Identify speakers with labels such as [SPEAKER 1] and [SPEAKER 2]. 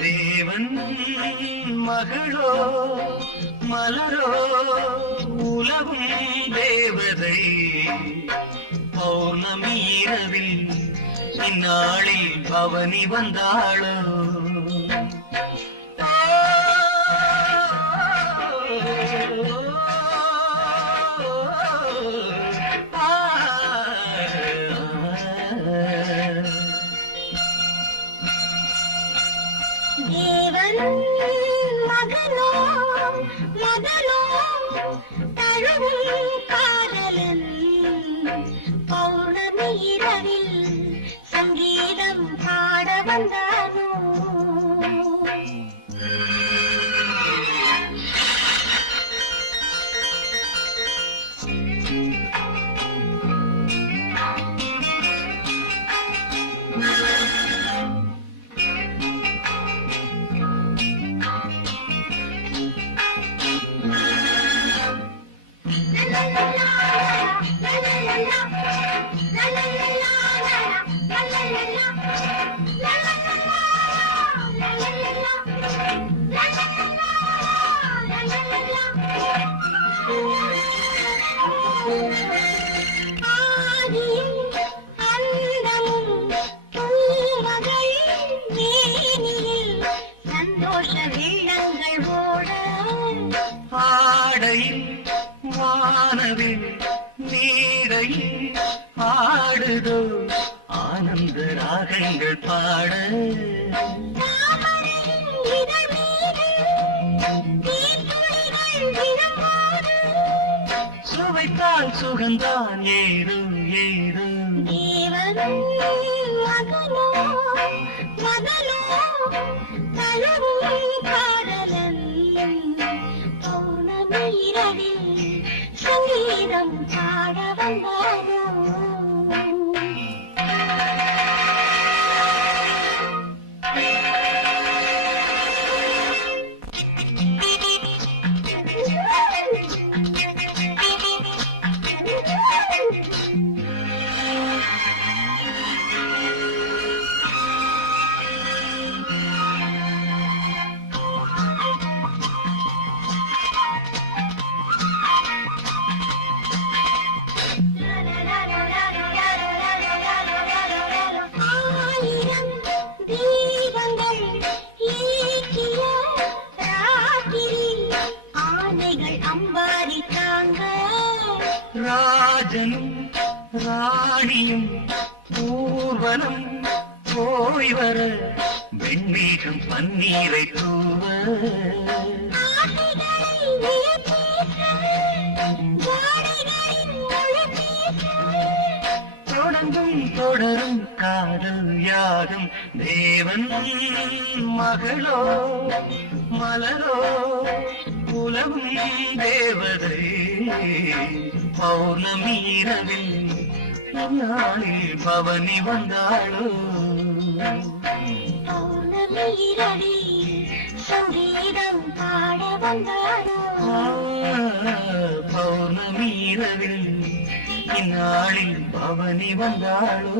[SPEAKER 1] தேவன் மகளோ மலரோ உலகும் தேவதை. பௌர்ணமி இரவில் இந்நாளில் பவனி வந்தாளோ
[SPEAKER 2] Thank
[SPEAKER 1] you. வானவில் நீரை பாடுதோ? ஆனந்த ராகங்கள் பாட. சுவைத்தால் சுகந்தான் ஏறும் ஏறும்
[SPEAKER 2] சங்கீதம் பாட வந்தாரோ
[SPEAKER 1] ராஜனும் ராணியும் ஊர்வலம் போய் வர வெண்மீகம் பன்னீரை தூவ. தொடங்கும் தொடரும் காதல் யாகம் தேவன் மகளோ மலரோ. உலகும் தேவதை பௌர்ணமி இரவில் நாளில் பவனி வந்தாளோ.
[SPEAKER 2] பௌர்ணமி இரவில் சங்கீதம் பாட வந்தாரோ
[SPEAKER 1] ஆ, பௌர்ணமி இரவில் இந்நாளில் பவனி வந்தாளோ.